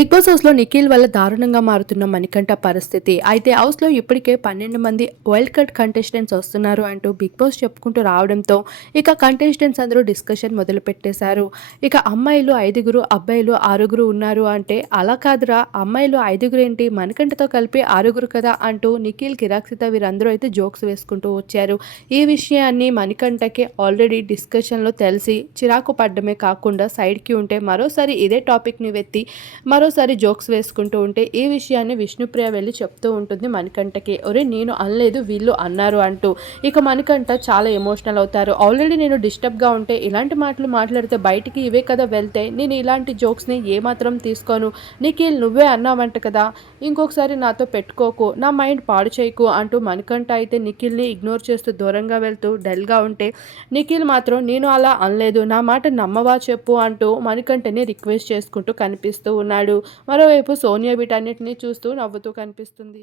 Big boss హౌస్లో నిఖిల్ వల్ల దారుణంగా మారుతున్న మణికంఠ పరిస్థితి. అయితే హౌస్లో ఇప్పటికే పన్నెండు మంది వైల్డ్ కార్డ్ కంటెస్టెంట్స్ వస్తున్నారు అంటూ బిగ్ బాస్ చెప్పుకుంటూ రావడంతో ఇక కంటెస్టెంట్స్ అందరూ డిస్కషన్ మొదలు పెట్టేశారు ఇక అమ్మాయిలు ఐదుగురు అబ్బాయిలు ఆరుగురు ఉన్నారు అంటే అలా కాదురా అమ్మాయిలు ఐదుగురు ఏంటి మణికంఠతో కలిపి ఆరుగురు కదా అంటూ నిఖిల్ కిరాక్సిత వీరందరూ అయితే జోక్స్ వేసుకుంటూ వచ్చారు. ఈ విషయాన్ని మణికంఠకి ఆల్రెడీ డిస్కషన్లో తెలిసి చిరాకు పడ్డమే కాకుండా సైడ్కి ఉంటే మరోసారి ఇదే టాపిక్ని వెత్తి మరో మరోసారి జోక్స్ వేసుకుంటూ ఉంటే ఈ విషయాన్ని విష్ణుప్రియ వెళ్ళి చెప్తూ ఉంటుంది మణికంఠకి. ఒరే నేను అనలేదు వీళ్ళు అన్నారు అంటూ. ఇక మణికంఠ చాలా ఎమోషనల్ అవుతారు. ఆల్రెడీ నేను డిస్టర్బ్గా ఉంటే ఇలాంటి మాటలు మాట్లాడితే బయటికి ఇవే కదా వెళ్తే. నేను ఇలాంటి జోక్స్ని ఏమాత్రం తీసుకోను. నిఖిల్ నువ్వే అన్నావంట కదా. ఇంకొకసారి నాతో పెట్టుకోకు. నా మైండ్ పాడు చేయకు అంటూ మణికంఠ అయితే నిఖిల్ని ఇగ్నోర్ చేస్తూ దూరంగా వెళ్తూ డల్గా ఉంటే. నిఖిల్ మాత్రం నేను అలా అనలేదు. నా మాట నమ్మవా చెప్పు అంటూ మణికంఠని రిక్వెస్ట్ చేసుకుంటూ కనిపిస్తూ ఉన్నాడు. మరోవైపు సోనియా వీటన్నిటిని చూస్తూ నవ్వుతూ కనిపిస్తుంది.